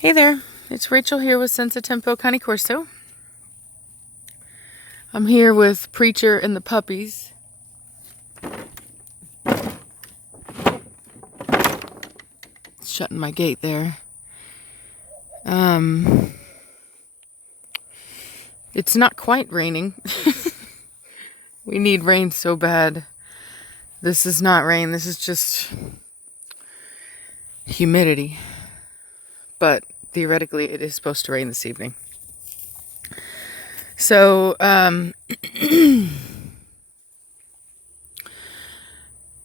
Hey there, it's Rachel here with Senza Tempo Cane Corso. I'm here with Preacher and the puppies. Shutting my gate there. It's not quite raining. We need rain so bad. This is not rain, this is just humidity. But theoretically, it is supposed to rain this evening. So,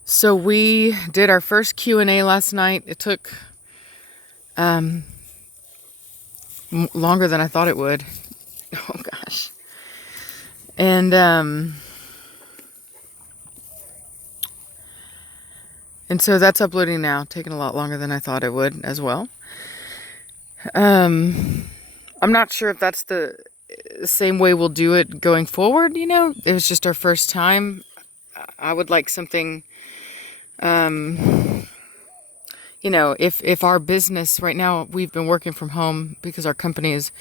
so we did our first Q&A last night. It took longer than I thought it would. Oh gosh. And so that's uploading now, taking a lot longer than I thought it would as well. I'm not sure if that's the same way we'll do it going forward, you know. It was just our first time. I would like something, you know, if our business right now, we've been working from home because our company is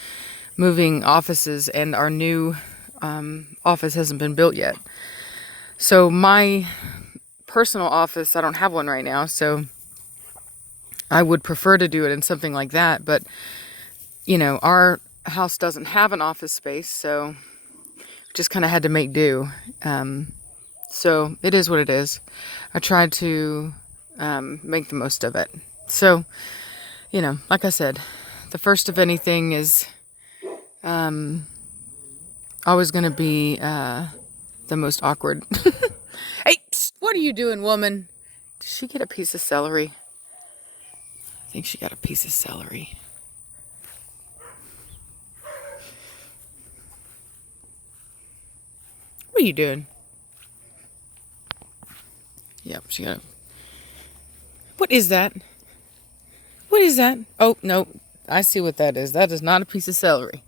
moving offices and our new office hasn't been built yet. So my personal office, I don't have one right now, so I would prefer to do it in something like that. But, you know, our house doesn't have an office space, so just kind of had to make do. So it is what it is. I tried to make the most of it. So, you know, like I said, the first of anything is always going to be the most awkward. Hey, what are you doing, woman? Did she get a piece of celery? I think she got a piece of celery. What are you doing? Yep, she got a... What is that? What is that? Oh, no. I see what that is. That is not a piece of celery.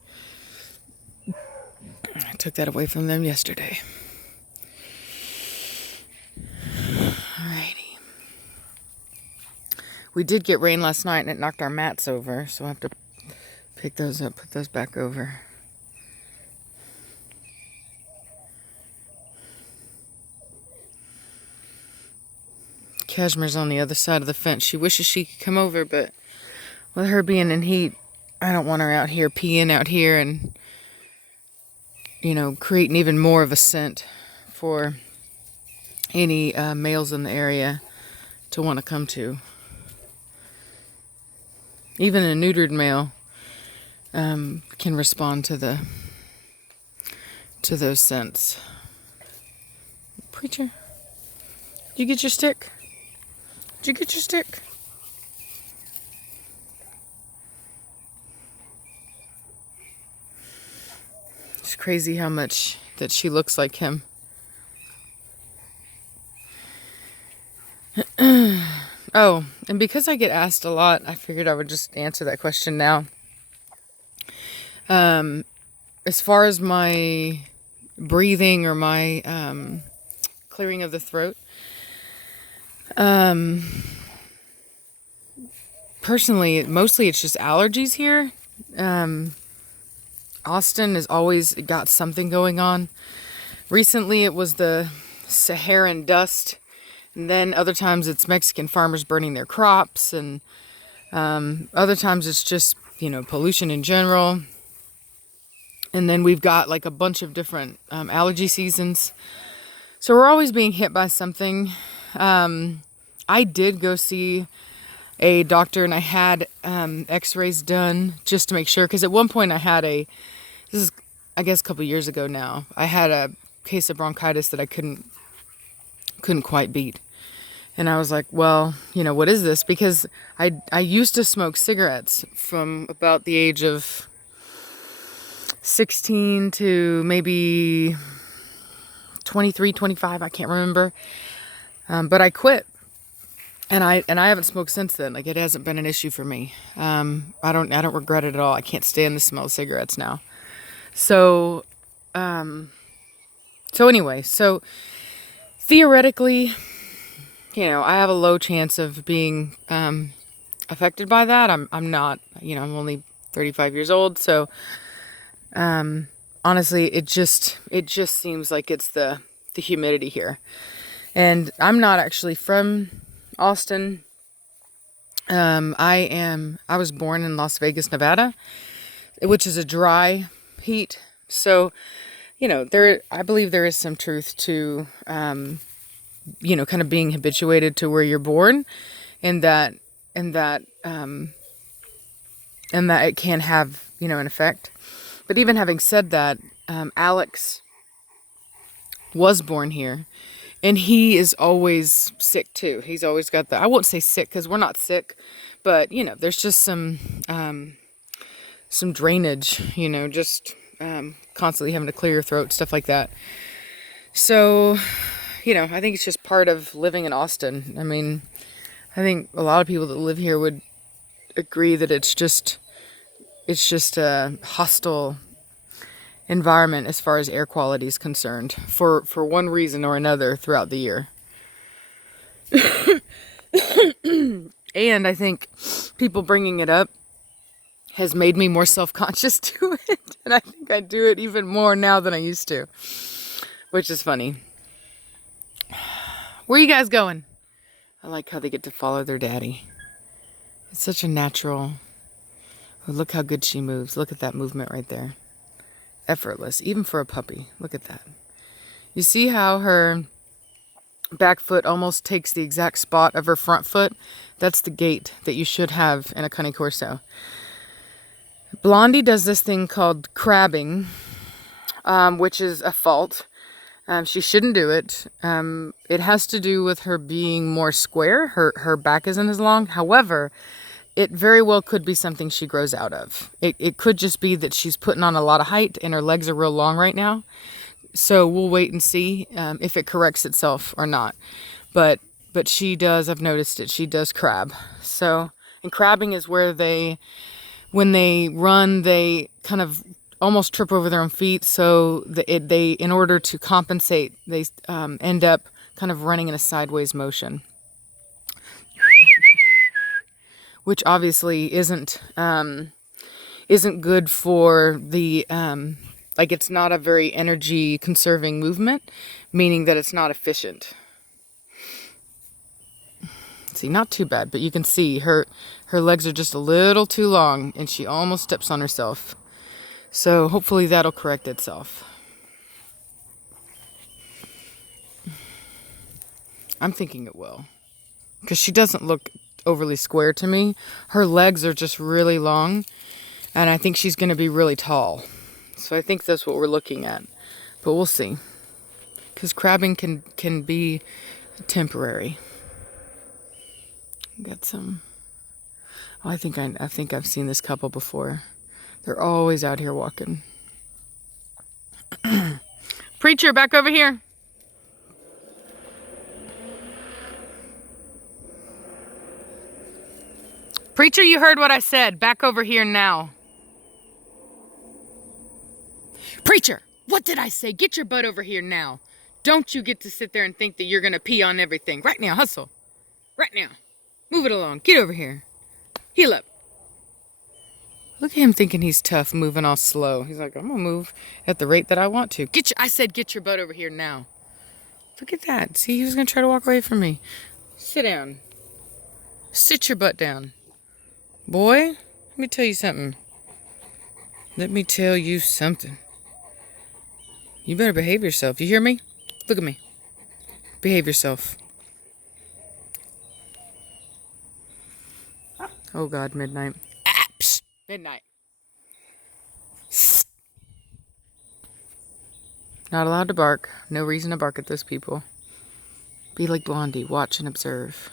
I took that away from them yesterday. Alrighty. We did get rain last night and it knocked our mats over, so I have to pick those up, put those back over. Cashmere's on the other side of the fence. She wishes she could come over, but with her being in heat, I don't want her out here peeing out here and, you know, creating even more of a scent for any males in the area to want to come to. Even a neutered male can respond to those scents. Preacher, did you get your stick? Did you get your stick? It's crazy how much that she looks like him. Oh, and because I get asked a lot, I figured I would just answer that question now. As far as my breathing or my clearing of the throat, personally, mostly it's just allergies here. Austin has always got something going on. Recently, it was the Saharan dust. And then other times it's Mexican farmers burning their crops, and other times it's just, you know, pollution in general. And then we've got like a bunch of different allergy seasons. So we're always being hit by something. I did go see a doctor and I had x-rays done just to make sure. Because at one point I had this is, I guess, a couple years ago now, I had a case of bronchitis that I couldn't quite beat. And I was like, well, you know, what is this? Because I used to smoke cigarettes from about the age of 16 to maybe 23, 25, I can't remember. But I quit. And I haven't smoked since then. Like, it hasn't been an issue for me. I don't regret it at all. I can't stand the smell of cigarettes now. So anyway, so theoretically, you know, I have a low chance of being affected by that. I'm not, I'm only 35 years old, so honestly, it just seems like it's the humidity here. And I'm not actually from Austin. I was born in Las Vegas, Nevada, which is a dry heat. So, I believe there is some truth to, kind of being habituated to where you're born, and that, and that, and that it can have, an effect. But even having said that, Alex was born here, and he is always sick too. He's always got I won't say sick because we're not sick, but there's just some drainage, just constantly having to clear your throat, stuff like that. So, I think it's just part of living in Austin. I mean, I think a lot of people that live here would agree that it's just a hostile environment as far as air quality is concerned for one reason or another throughout the year. And I think people bringing it up has made me more self-conscious to it. And I think I do it even more now than I used to, which is funny. Where are you guys going? I like how they get to follow their daddy. It's such a natural... Oh, look how good she moves. Look at that movement right there. Effortless, even for a puppy. Look at that. You see how her back foot almost takes the exact spot of her front foot? That's the gait that you should have in a Cane Corso. Blondie does this thing called crabbing, which is a fault. She shouldn't do it. It has to do with her being more square. Her back isn't as long. However, it very well could be something she grows out of. It could just be that she's putting on a lot of height and her legs are real long right now. So we'll wait and see if it corrects itself or not. But she does, I've noticed it, she does crab. So, and crabbing is where when they run, they kind of almost trip over their own feet. So they in order to compensate, they end up kind of running in a sideways motion, which obviously isn't good for the, it's not a very energy conserving movement, meaning that it's not efficient. See, not too bad, but you can see her legs are just a little too long and she almost steps on herself. So hopefully that'll correct itself. I'm thinking it will, because she doesn't look overly square to me. Her legs are just really long, and I think she's going to be really tall. So I think that's what we're looking at, but we'll see, because crabbing can be temporary. Got some. Oh, I think I've seen this couple before. They're always out here walking. Preacher, back over here. Preacher, you heard what I said. Back over here now. Preacher, what did I say? Get your butt over here now. Don't you get to sit there and think that you're going to pee on everything. Right now, hustle. Right now. Move it along. Get over here. Heel up. Look at him thinking he's tough, moving all slow. He's like, I'm going to move at the rate that I want to. I said get your butt over here now. Look at that. See, he was going to try to walk away from me. Sit down. Sit your butt down. Boy, let me tell you something. Let me tell you something. You better behave yourself. You hear me? Look at me. Behave yourself. Oh God, midnight. Ah, psst, midnight. Not allowed to bark. No reason to bark at those people. Be like Blondie. Watch and observe.